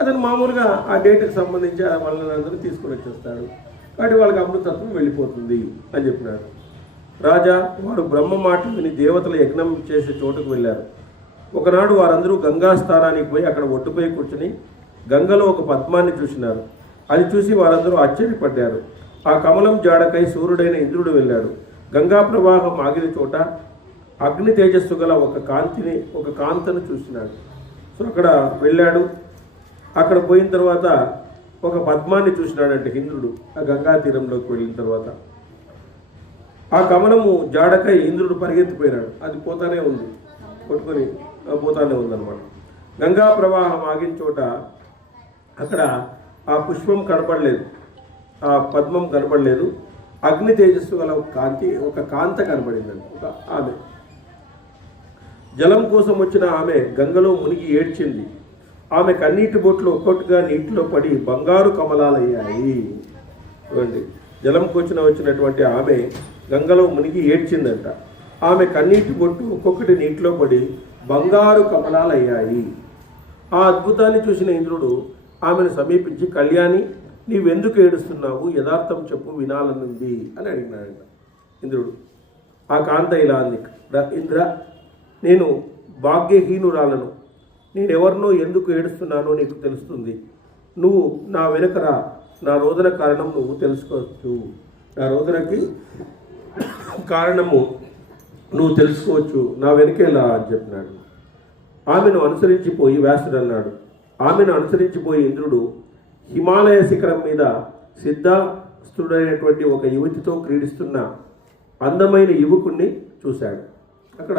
అతను మామూలుగా ఆ డేట్కి సంబంధించి వాళ్ళందరూ తీసుకొని వచ్చేస్తాడు, కాబట్టి వాళ్ళకి అమృతత్వం వెళ్ళిపోతుంది అని చెప్పినాడు. రాజా, వారు బ్రహ్మ మాటలు విని దేవతల యజ్ఞం చేసే చోటుకు వెళ్ళారు. ఒకనాడు వారందరూ గంగా స్థానానికి పోయి అక్కడ ఒడ్డుపై కూర్చుని గంగలో ఒక పద్మాన్ని చూసినారు. అది చూసి వారందరూ ఆశ్చర్యపడ్డారు. ఆ కమలం జాడకై సూర్యుడైన ఇంద్రుడు వెళ్ళాడు. గంగా ప్రవాహం ఆగిన చోట అగ్ని తేజస్సు గల ఒక కాంతను చూసినాడు. సో అక్కడ వెళ్ళాడు. అక్కడ పోయిన తర్వాత ఒక పద్మాన్ని చూసినాడంటే ఇంద్రుడు ఆ గంగా తీరంలోకి వెళ్ళిన తర్వాత. ఆ కమలము జాడకై ఇంద్రుడు పరిగెత్తిపోయినాడు. అది పోతానే ఉంది, కొట్టుకొని పోతానే ఉందన్నమాట. గంగా ప్రవాహం ఆగిన చోట అక్కడ ఆ పుష్పం కనపడలేదు, ఆ పద్మం కనపడలేదు. అగ్ని తేజస్సు గల ఒక కాంత కనబడిందండి. ఒక ఆమె జలం కోసం వచ్చిన ఆమె గంగలో మునిగి ఏడ్చింది. ఆమె కన్నీటి బొట్లు ఒక్కొక్కటిగా నీటిలో పడి బంగారు కమలాలయ్యాయి. చూడండి, జలం కోసం వచ్చినటువంటి ఆమె గంగలో మునిగి ఏడ్చిందంట. ఆమె కన్నీటి బొట్టు ఒక్కొక్కటి నీటిలో పడి బంగారు కమలాలయ్యాయి. ఆ అద్భుతాన్ని చూసిన ఇంద్రుడు ఆమెను సమీపించి, కళ్యాణి, నీవెందుకు ఏడుస్తున్నావు? యథార్థం చెప్పు, వినాలనుంది అని అడిగినాడంట ఇంద్రుడు. ఆ కాంత ఇలా అంది, ఇంద్ర, నేను భాగ్యహీనురాలను. నేనెవరినో ఎందుకు ఏడుస్తున్నానో నీకు తెలుస్తుంది. నువ్వు నా వెనుకరా, నా రోదన కారణం నువ్వు తెలుసుకోవచ్చు. నా రోదనకి కారణము నువ్వు తెలుసుకోవచ్చు, నా వెనుకేలా అని చెప్పినాడు. ఆమెను అనుసరించిపోయి వ్యాసుడు అన్నాడు. ఆమెను అనుసరించిపోయి ఇంద్రుడు హిమాలయ శిఖరం మీద సిద్ధాస్తుడైనటువంటి ఒక యువతితో క్రీడిస్తున్న అందమైన యువకుణ్ణి చూశాడు. ఇక్కడ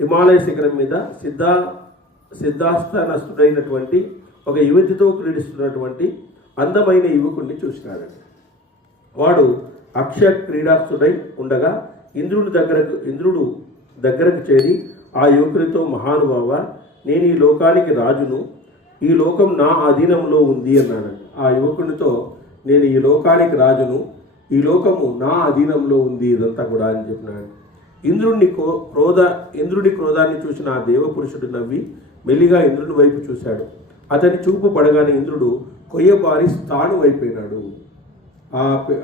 హిమాలయ శిఖరం మీద సిద్ధాస్తనస్తుడైనటువంటి ఒక యువతితో క్రీడిస్తున్నటువంటి అందమైన యువకుణ్ణి చూసినాడండి. వాడు అక్షయ క్రీడాస్తుడై ఉండగా ఇంద్రుడు దగ్గరకు చేరి ఆ యువకునితో, మహానుభావ, నేను ఈ లోకానికి రాజును, ఈ లోకం నా అధీనంలో ఉంది అన్నాడు. ఆ యువకునితో, నేను ఈ లోకానికి రాజును, ఈ లోకము నా అధీనంలో ఉంది ఇదంతా కూడా అని చెప్పినాడు. ఇంద్రుడి క్రోధాన్ని చూసిన ఆ దేవపురుషుడు నవ్వి మెల్లిగా ఇంద్రుని వైపు చూశాడు. అతని చూపు పడగానే ఇంద్రుడు కొయ్యబారి స్థాను అయిపోయినాడు.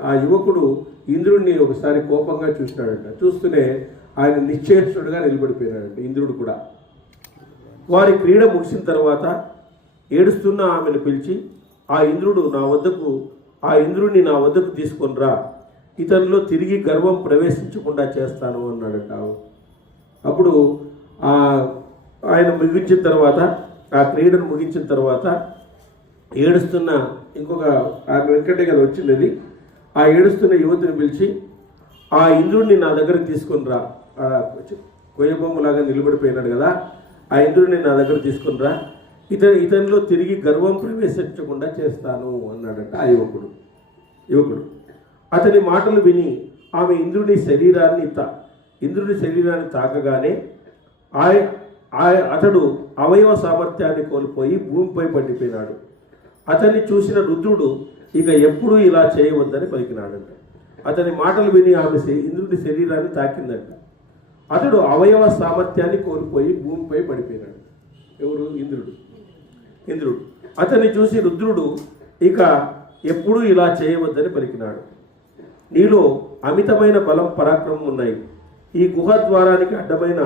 ఆ యువకుడు ఇంద్రుడిని ఒకసారి కోపంగా చూసినాడంట. చూస్తూనే ఆయన నిశ్చేష్టుడుగా నిలబడిపోయినాడంట ఇంద్రుడు కూడా. వారి క్రీడ ముగిసిన తర్వాత ఏడుస్తున్న ఆమెను పిలిచి, ఆ ఇంద్రుడిని నా వద్దకు తీసుకొని రా, ఇతనిలో తిరిగి గర్వం ప్రవేశించకుండా చేస్తాను అన్నాడట. అప్పుడు ఆయన ముగించిన తర్వాత, ఆ క్రీడను ముగించిన తర్వాత ఏడుస్తున్న ఆమె వెంకటే కదా వచ్చింది, ఆ ఏడుస్తున్న యువతిని పిలిచి, ఆ ఇంద్రుడిని నా దగ్గరకు తీసుకొని రా, కొయ్యబొమ్మలాగా నిలబడిపోయినాడు కదా, ఆ ఇంద్రుడిని నా దగ్గర తీసుకొని రా, ఇతనిలో తిరిగి గర్వం ప్రవేశించకుండా చేస్తాను అన్నాడట ఆ యువకుడు. అతని మాటలు విని ఆమె ఇంద్రుని శరీరాన్ని తాకగానే అతడు అవయవ సామర్థ్యాన్ని కోల్పోయి భూమిపై పడిపోయినాడు. అతన్ని చూసిన రుద్రుడు ఇక ఎప్పుడూ ఇలా చేయవద్దని పలికినాడంట. అతని మాటలు విని ఆమె ఇంద్రుడి శరీరాన్ని తాకిందంట. అతడు అవయవ సామర్థ్యాన్ని కోల్పోయి భూమిపై పడిపోయినాడు. ఎవరు? ఇంద్రుడు. అతన్ని చూసి రుద్రుడు ఇక ఎప్పుడూ ఇలా చేయవద్దని పలికినాడు. నీలో అమితమైన బలం, పరాక్రమం ఉన్నాయి. ఈ గుహ ద్వారానికి అడ్డమైన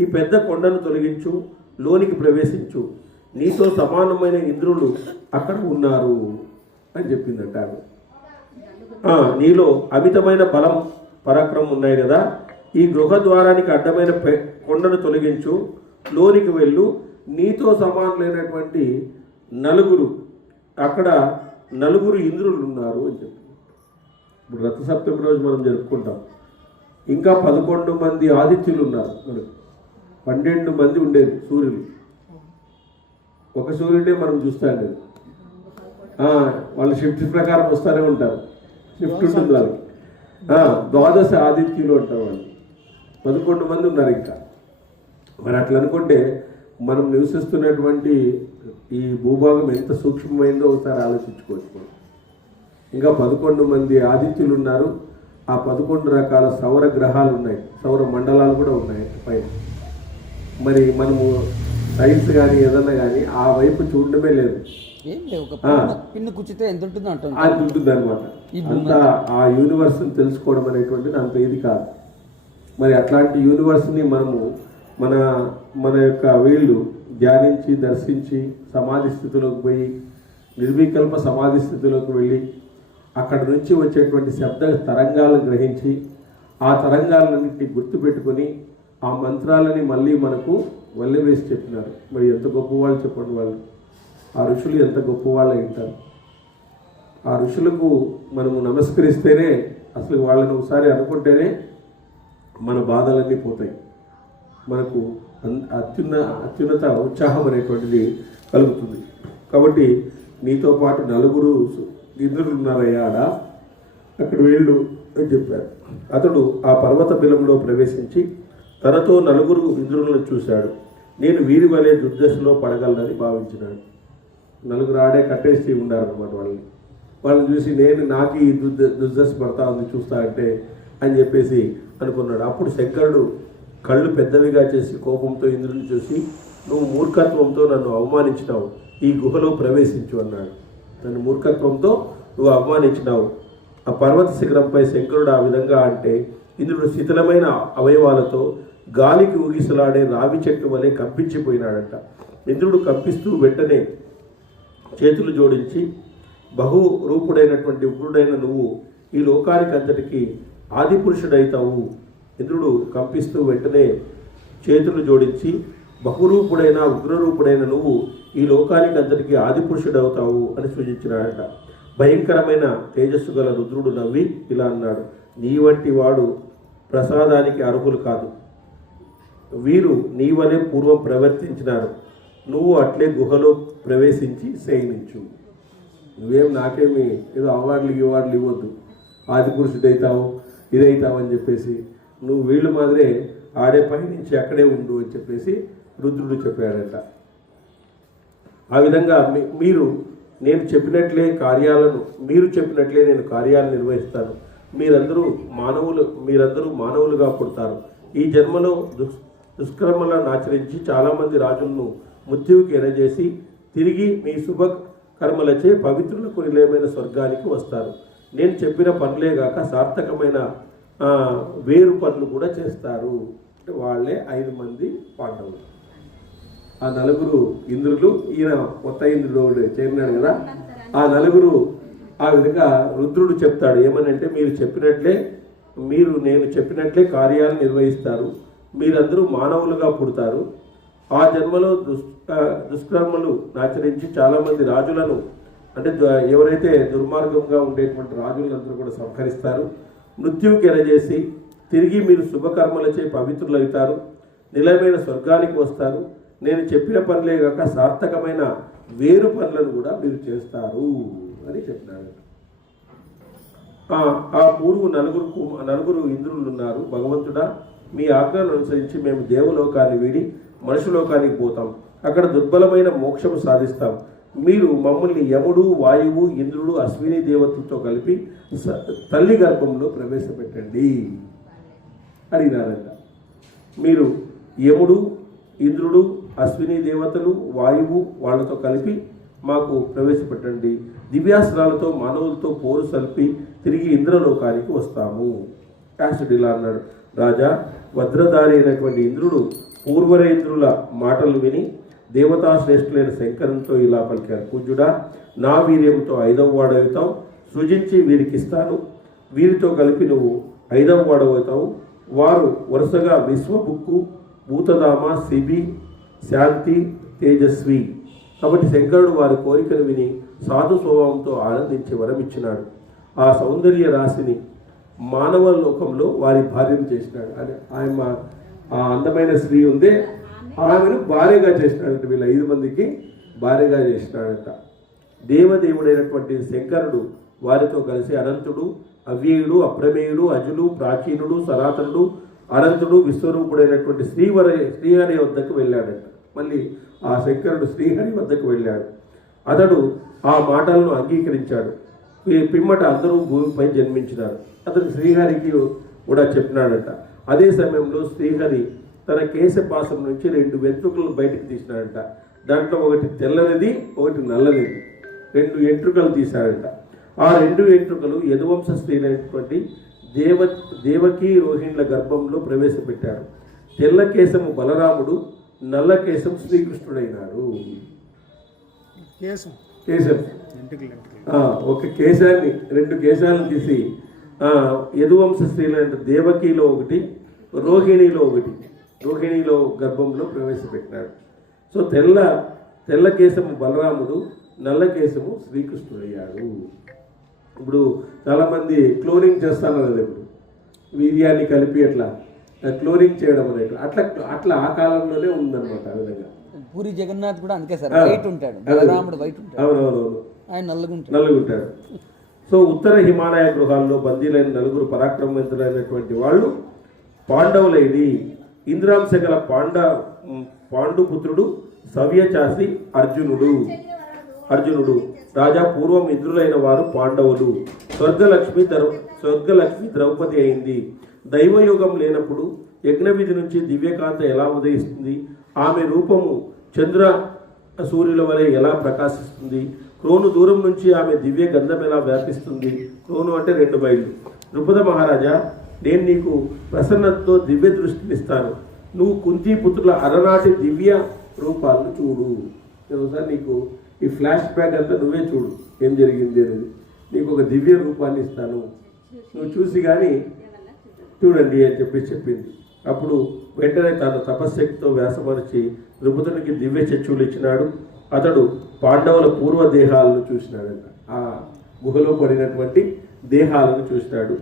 ఈ పెద్ద కొండను తొలగించు, లోనికి ప్రవేశించు. నీతో సమానమైన ఇంద్రులు అక్కడ ఉన్నారు అని చెప్పిందంట. నీలో అమితమైన బలం, పరాక్రమం ఉన్నాయి కదా, ఈ గృహ ద్వారానికి అడ్డమైన కొండను తొలగించు, లోనికి వెళ్ళు. నీతో సమానులైనటువంటి నలుగురు ఇంద్రులు ఉన్నారు అని చెప్పి. ఇప్పుడు రథసప్తమి రోజు మనం జరుపుకుంటాం. ఇంకా 11 మంది ఆదిత్యులు ఉన్నారు. మనకు 12 మంది ఉండేది సూర్యులు. ఒక సూర్యుడే మనం చూస్తాం లేదు. వాళ్ళు షిఫ్ట్ ప్రకారం వస్తూనే ఉంటారు. షిఫ్ట్ ఉంటుంది వాళ్ళకి. 12 ఆదిత్యులు అంటారు వాళ్ళు. 11 మంది ఉన్నారు ఇంకా. మరి అట్లా అనుకుంటే మనం నివసిస్తున్నటువంటి ఈ భూభాగం ఎంత సూక్ష్మమైందో ఒకసారి ఆలోచించుకోవచ్చు. ఇంకా 11 మంది ఆదిత్యులు ఉన్నారు. ఆ 11 రకాల సౌర గ్రహాలు ఉన్నాయి, సౌర మండలాలు కూడా ఉన్నాయి పైన. మరి మనము సైన్స్ కానీ ఏదన్నా కానీ ఆ వైపు చూడడమే లేదు. పిన్ను కూర్చుంటే ఎంత ఉంటుంది అంటుంది, అది ఉంటుంది అనమాట. అంతా ఆ యూనివర్స్ని తెలుసుకోవడం అనేటువంటిది అంత ఇది కాదు. మరి అట్లాంటి యూనివర్స్ని మనము మన యొక్క వీళ్ళు ధ్యానించి, దర్శించి, సమాధి స్థితిలోకి పోయి నిర్వికల్ప సమాధి స్థితిలోకి వెళ్ళి అక్కడి నుంచి వచ్చేటువంటి శబ్ద తరంగాలను గ్రహించి ఆ తరంగాలన్నింటినీ గుర్తుపెట్టుకొని ఆ మంత్రాలని మళ్ళీ మనకు వల్లెవేసి చెప్పినారు. మరి ఎంత గొప్పవాళ్ళు చెప్పండి వాళ్ళు. ఆ ఋషులు ఎంత గొప్పవాళ్ళు ఉంటారు. ఆ ఋషులకు మనము నమస్కరిస్తేనే, అసలు వాళ్ళని ఒకసారి అనుకుంటేనే మన బాధలన్నీ పోతాయి. మనకు అత్యున్నత ఉత్సాహం అనేటువంటిది కలుగుతుంది. కాబట్టి నీతో పాటు 4 ఇంద్రులు ఉన్నారయ్యా ఆడ, అక్కడ వెళ్ళు అని చెప్పారు. అతడు ఆ పర్వత బిలంలో ప్రవేశించి తనతో 4 ఇంద్రులను చూశాడు. నేను వీరి వలె దుర్దశలో పడగలనని భావించినాడు. 4 ఆడే కట్టేసి ఉండారన్నమాట వాళ్ళని చూసి నాకు ఈ దుర్దశ పడతా ఉంది చూస్తా అంటే అని చెప్పేసి అనుకున్నాడు. అప్పుడు శంకరుడు కళ్ళు పెద్దవిగా చేసి కోపంతో ఇంద్రుని చూసి, నువ్వు మూర్ఖత్వంతో నన్ను అవమానించినావు, ఈ గుహలో ప్రవేశించు అన్నాడు. నన్ను మూర్ఖత్వంతో నువ్వు అవమానించినావు. ఆ పర్వత శిఖరంపై శంకరుడు ఆ విధంగా అంటే ఇంద్రుడు శిథిలమైన అవయవాలతో గాలికి ఊగిసలాడే రావి చెట్టు వలె కంపించిపోయినాడంట. ఇంద్రుడు కంపిస్తూ వెంటనే చేతులు జోడించి, బహురూపుడైనటువంటి ఉగ్రుడైన నువ్వు ఈ లోకానికి అంతటికి ఆది పురుషుడైతావు. ఇంద్రుడు కంపిస్తూ వెంటనే చేతులు జోడించి, బహురూపుడైన ఉగ్రరూపుడైన నువ్వు ఈ లోకానికి అంతటికి ఆది పురుషుడవుతావు అని సూచించినాడట. భయంకరమైన తేజస్సు గల రుద్రుడు నవ్వి ఇలా అన్నాడు, నీ వంటి వాడు ప్రసాదానికి అర్హులు కాదు. వీరు నీ వలె పూర్వం ప్రవర్తించినారు. నువ్వు అట్లే గుహలో ప్రవేశించి శయనించు. నువ్వేం నాకేమి ఏదో అవార్డులు ఇవ్వద్దు, ఆది పురుషుడైతావు ఇదైతావు అని చెప్పేసి, నువ్వు వీళ్ళు మాదిరే ఆడే పై నుంచి అక్కడే ఉండు అని చెప్పేసి రుద్రుడు చెప్పాడట. ఆ విధంగా నేను చెప్పినట్లే నేను కార్యాలను నిర్వహిస్తాను. మీరందరూ మానవులుగా పుడతారు. ఈ జన్మలో దుష్కర్మలను ఆచరించి చాలామంది రాజులను మృత్యువుకి ఎనజేసి తిరిగి మీ శుభ కర్మలచే పవిత్రులకు నిలయమైన స్వర్గానికి వస్తారు. నేను చెప్పిన పనులే గాక సార్థకమైన వేరు పనులు కూడా చేస్తారు. అంటే వాళ్ళే 5 మంది పాండవులు. ఆ 4 ఇంద్రులు, ఈయన కొత్త ఇంద్రుడు చేరినాడు కదా, ఆ 4 ఆ విధంగా రుద్రుడు చెప్తాడు. ఏమనంటే నేను చెప్పినట్లే కార్యాలు నిర్వహిస్తారు. మీరందరూ మానవులుగా పుడతారు. ఆ జన్మలో దుష్కర్మలు ఆచరించి చాలామంది రాజులను, అంటే ఎవరైతే దుర్మార్గంగా ఉండేటువంటి రాజులందరూ కూడా సంహరిస్తారు. మృత్యువుకి ఎరజేసి తిరిగి మీరు శుభకర్మలచే పవిత్రులవుతారు, నిలయమైన స్వర్గానికి వస్తారు. నేను చెప్పిన పనులే కాక సార్థకమైన వేరు పనులను కూడా మీరు చేస్తారు అని చెప్పినాడు. ఆ పూర్వు 4 ఇంద్రులు ఉన్నారు. భగవంతుడా, మీ ఆజ్ఞను అనుసరించి మేము దేవలోకాన్ని వీడి మనుషులోకానికి పోతాం. అక్కడ దుర్బలమైన మోక్షము సాధిస్తాం. మీరు మమ్మల్ని యముడు, వాయువు, ఇంద్రుడు, అశ్విని దేవతలతో కలిపి తల్లి గర్భంలో ప్రవేశపెట్టండి అడిగినారంట. మీరు యముడు, ఇంద్రుడు, అశ్విని దేవతలు, వాయువు వాళ్ళతో కలిపి మాకు ప్రవేశపెట్టండి. దివ్యాస్త్రాలతో మానవులతో పోరు సల్పి తిరిగి ఇంద్రలోకానికి వస్తాము. వ్యాసుడు ఇలా అన్నాడు, రాజా, వజ్రధారి అయినటువంటి ఇంద్రుడు పూర్వరేంద్రుల మాటలు విని దేవతా శ్రేష్ఠులైన శంకరునితో ఇలా పలికారు, పూజ్యుడా, నా వీర్యంతో 5వ వాడవుతావు, సృజించి వీరికి ఇస్తాను. వీరితో కలిపి నువ్వు 5వ వాడవుతావు. వారు వరుసగా విశ్వబుక్కు, భూతధామ, శిబి, శాంతి, తేజస్వి. కాబట్టి శంకరుడు వారి కోరికను విని సాధు స్వభావంతో ఆనందించి వరమిచ్చినాడు. ఆ సౌందర్య రాశిని మానవ లోకంలో వారి భార్యను చేసినాడు. అని ఆయన ఆ అందమైన స్త్రీ ఉందే ఆమెను భార్యగా చేసినాడంట. వీళ్ళ 5 మందికి భార్యగా చేసినాడంట. దేవదేవుడైనటువంటి శంకరుడు వారితో కలిసి అనంతుడు, అవ్యయుడు, అప్రమేయుడు, అజులు, ప్రాచీనుడు, సనాతనుడు, అనంతుడు, విశ్వరూపుడైనటువంటి శ్రీహరి వద్దకు వెళ్ళాడంట. మళ్ళీ ఆ శంకరుడు శ్రీహరి వద్దకు వెళ్ళాడు. అతడు ఆ మాటలను అంగీకరించాడు. పిమ్మట అందరూ భూమిపై జన్మించినారు. అతను శ్రీహరికి కూడా చెప్పినాడంట. అదే సమయంలో శ్రీహరి తన కేశపాసం నుంచి 2 వెంట్రుకలను బయటకు తీసినాడంట. దాంట్లో ఒకటి తెల్లనిది, ఒకటి నల్లనిది, 2 వెంట్రుకలు తీశాడంట. ఆ 2 వెంట్రుకలు యదువంశ స్త్రీలైనటువంటి దేవకీ రోహిణ్ల గర్భంలో ప్రవేశపెట్టాడు. తెల్ల కేశము బలరాముడు, నల్ల కేశం శ్రీకృష్ణుడైనాడు. కేశం ఎంటుకలు ఒక కేశాన్ని 2 కేశాలను తీసి యదువంశ స్త్రీలైన దేవకిలో ఒకటి, రోహిణిలో ఒకటి, రోహిణిలో గర్భంలో ప్రవేశపెట్టినాడు. సో తెల్ల కేశము బలరాముడు, నల్ల కేశము శ్రీకృష్ణుడయ్యాడు. ఇప్పుడు చాలామంది క్లోనింగ్ చేస్తాను కదా, ఇప్పుడు వీర్యాన్ని కలిపి అట్లా క్లోనింగ్ చేయడం అనేది అట్లా ఆ కాలంలోనే ఉందన్నమాట. ఆ విధంగా పూరి జగన్నాథ్ కూడా అంతే సార్, వైట్ ఉంటాడు, బలరాముడు వైట్ ఉంటాడు, అవునవునవును, ఆయన నల్లగుంటాడు. సో ఉత్తర హిమాలయ గృహాల్లో బందీలైన 4 పరాక్రమవంతులైనటువంటి వాళ్ళు పాండవులైది. ఇంద్రాంశ గల పాండుపుత్రుడు సవ్యచాసి అర్జునుడు రాజా పూర్వం ఇంద్రులైన వారు పాండవులు. స్వర్గలక్ష్మి ద్రౌపది అయింది. దైవయోగం లేనప్పుడు యజ్ఞవిధి నుంచి దివ్యకాంత ఎలా ఉదయిస్తుంది? ఆమె రూపము చంద్ర సూర్యుల వలె ఎలా ప్రకాశిస్తుంది? క్రోను దూరం నుంచి ఆమె దివ్య గంధం ఎలా వ్యాపిస్తుంది? క్రోను అంటే 2 మైళ్ళు. ద్రుపద మహారాజా, నేను నీకు ప్రసన్నతతో దివ్య దృష్టినిస్తాను. నువ్వు కుంతీ పుత్రుల అలనాటి దివ్య రూపాలను చూడు. నేను ఒకసారి నీకు ఈ ఫ్లాష్ బ్యాక్ అంతా నువ్వే చూడు, ఏం జరిగింది అనేది. నీకు ఒక దివ్య రూపాన్ని ఇస్తాను, నువ్వు చూసి కానీ చూడండి అని చెప్పింది. అప్పుడు వెంటనే తన తపశ్శక్తితో వ్యాసమరిచి ద్రుపదునికి దివ్య చక్షువులు ఇచ్చినాడు. అతడు పాండవుల పూర్వ దేహాలను చూసినాడంట. ఆ గుహలో పడినటువంటి దేహాలను చూసినాడు.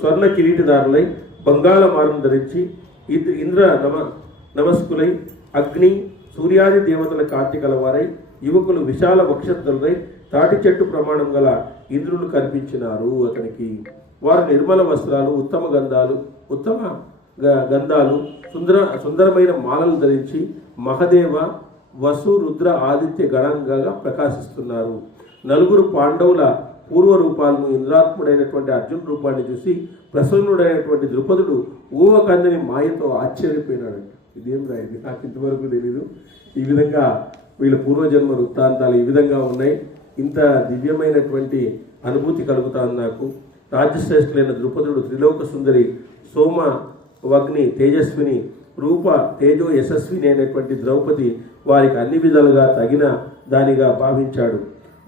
స్వర్ణ కిరీటిదారులై బంగాళ మారం ధరించి ఇంద్ర నమస్కులై అగ్ని సూర్యాది దేవతల కాంతి గలవారై యువకులు విశాల వక్షస్థులై తాటి చెట్టు ప్రమాణం గల ఇంద్రులు కనిపించినారు అతనికి. వారు నిర్మల వస్త్రాలు, ఉత్తమ గంధాలు, సుందరమైన మాలలు ధరించి మహదేవ, వసు, రుద్ర, ఆదిత్య గణంగా ప్రకాశిస్తున్నారు. 4 పాండవుల పూర్వ రూపాలను ఇంద్రాత్ముడైనటువంటి అర్జున్ రూపాన్ని చూసి ప్రసన్నుడైనటువంటి ద్రుపదుడు ఊవకందని మాయతో ఆశ్చర్యపోయినాడు. ఇదేం రాయింది, నాకు ఇంతవరకు తెలీదు. ఈ విధంగా వీళ్ళ పూర్వజన్మ వృత్తాంతాలు ఈ విధంగా ఉన్నాయి. ఇంత దివ్యమైనటువంటి అనుభూతి కలుగుతాను నాకు. రాజ్యశ్రేష్ఠులైన ద్రుపదుడు త్రిలోక సుందరి సోమ వగ్ని తేజస్విని రూప తేజో యశస్విని అయినటువంటి ద్రౌపది వారికి అన్ని విధాలుగా తగిన దానిగా భావించాడు.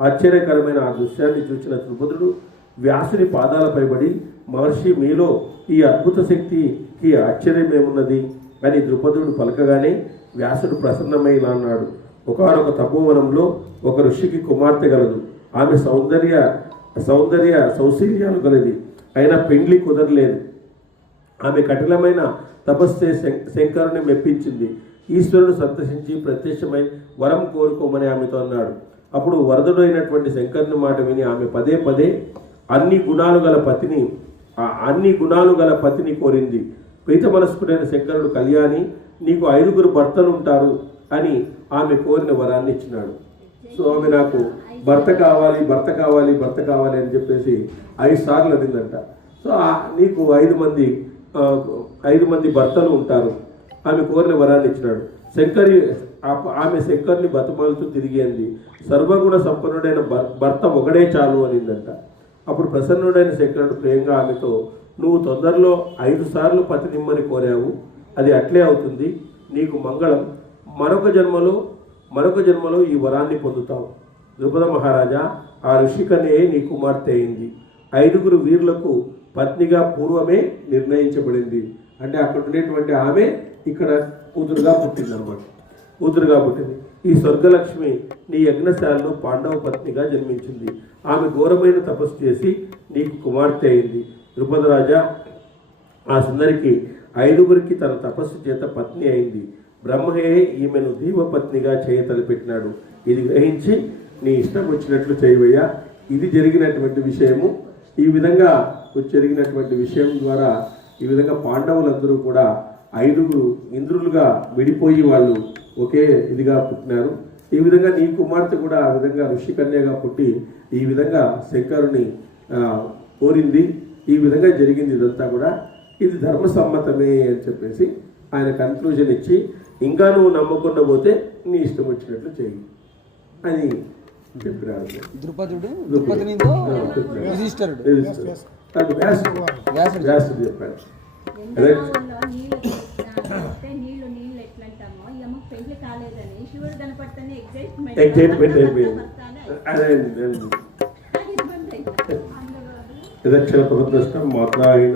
ఆశ్చర్యకరమైన ఆ దృశ్యాన్ని చూసిన ద్రుపదుడు వ్యాసుని పాదాలపై పడి, మహర్షి, మీలో ఈ అద్భుత శక్తికి ఆశ్చర్యమేమున్నది అని ద్రుపదుడు పలకగానే వ్యాసుడు ప్రసన్నమై ఇలా అన్నాడు. ఒకనొక తపోవనంలో ఒక ఋషికి కుమార్తె గలదు. ఆమె సౌందర్య సౌశల్యాలు గలది, అయినా పెండ్లి కుదరలేదు. ఆమె కఠినమైన తపస్సే శంకరుని మెప్పించింది. ఈశ్వరుడు సంతసించి ప్రత్యక్షమై వరం కోరుకోమని ఆమెతో అన్నాడు. అప్పుడు వరదుడైనటువంటి శంకరుని మాట విని ఆమె పదే అన్ని గుణాలు గల పతిని కోరింది. ప్రీత మనస్కుడైన శంకరుడు, కళ్యాణి, నీకు 5 భర్తలు ఉంటారు అని ఆమె కోరిన వరాన్ని ఇచ్చినాడు. సో ఆమె నాకు భర్త కావాలి అని చెప్పేసి 5 సార్లు అడిగిందంట. సో నీకు 5 మంది భర్తలు ఉంటారు, ఆమె కోరిన వరాన్ని ఇచ్చినాడు. ఆమె శంకర్ని బతమాలుతూ తిరిగి అంది, సర్వగుణ సంపన్నుడైన భర్త ఒకడే చాలు అనిందంట. అప్పుడు ప్రసన్నుడైన శంకరుడు ప్రేమగా ఆమెతో, నువ్వు తొందరలో 5 సార్లు పతినిమ్మని కోరావు, అది అట్లే అవుతుంది, నీకు మంగళం. మరొక జన్మలో ఈ వరాన్ని పొందుతావు. ద్రుపద మహారాజా, ఆ ఋషికనే నీ కుమార్తె అయింది. 5 వీరులకు పత్నిగా పూర్వమే నిర్ణయించబడింది. అంటే అక్కడ ఉండేటువంటి ఆమె ఇక్కడ కూతురుగా పుట్టింది. ఈ స్వర్గలక్ష్మి నీ యజ్ఞశాలలో పాండవ పత్నిగా జన్మించింది. ఆమె ఘోరమైన తపస్సు చేసి నీకు కుమార్తె అయింది. ద్రుపదరాజా, ఆ సుందరికి 5 తన తపస్సు చేత పత్ని అయింది. బ్రహ్మయే ఈమెను దీవపత్నిగా చేయతలపెట్టినాడు. ఇది గ్రహించి నీ ఇష్టం వచ్చినట్లు చేయవయ్యా. ఇది జరిగినటువంటి విషయము. ఈ విధంగా జరిగినటువంటి విషయం ద్వారా ఈ విధంగా పాండవులందరూ కూడా 5 ఇంద్రులుగా విడిపోయి వాళ్ళు ఒకే ఇదిగా పుట్టినారు. ఈ విధంగా నీ కుమార్తె కూడా ఆ విధంగా ఋషికన్యగా పుట్టి ఈ విధంగా శంకరుని కోరింది. ఈ విధంగా జరిగింది. ఇదంతా కూడా ఇది ధర్మసమ్మతమే అని చెప్పేసి ఆయన కన్క్లూజన్ ఇచ్చి, ఇంకా నువ్వు నమ్మకుండా పోతే నీ ఇష్టం వచ్చినట్లు చెయ్యి అని చెప్పినాడు. వ్యాసుడు చెప్పాడు. పెళ్లి కాలేదని శివుడు కనపడితేనే ఎగ్జైట్మెంట్ ఎగ్జైట్మెంట్ అయిపోయింది. అదే యదక్షర పదప్రశ్న మాత్రాయణ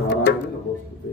నారాయణ నమోస్తుతే.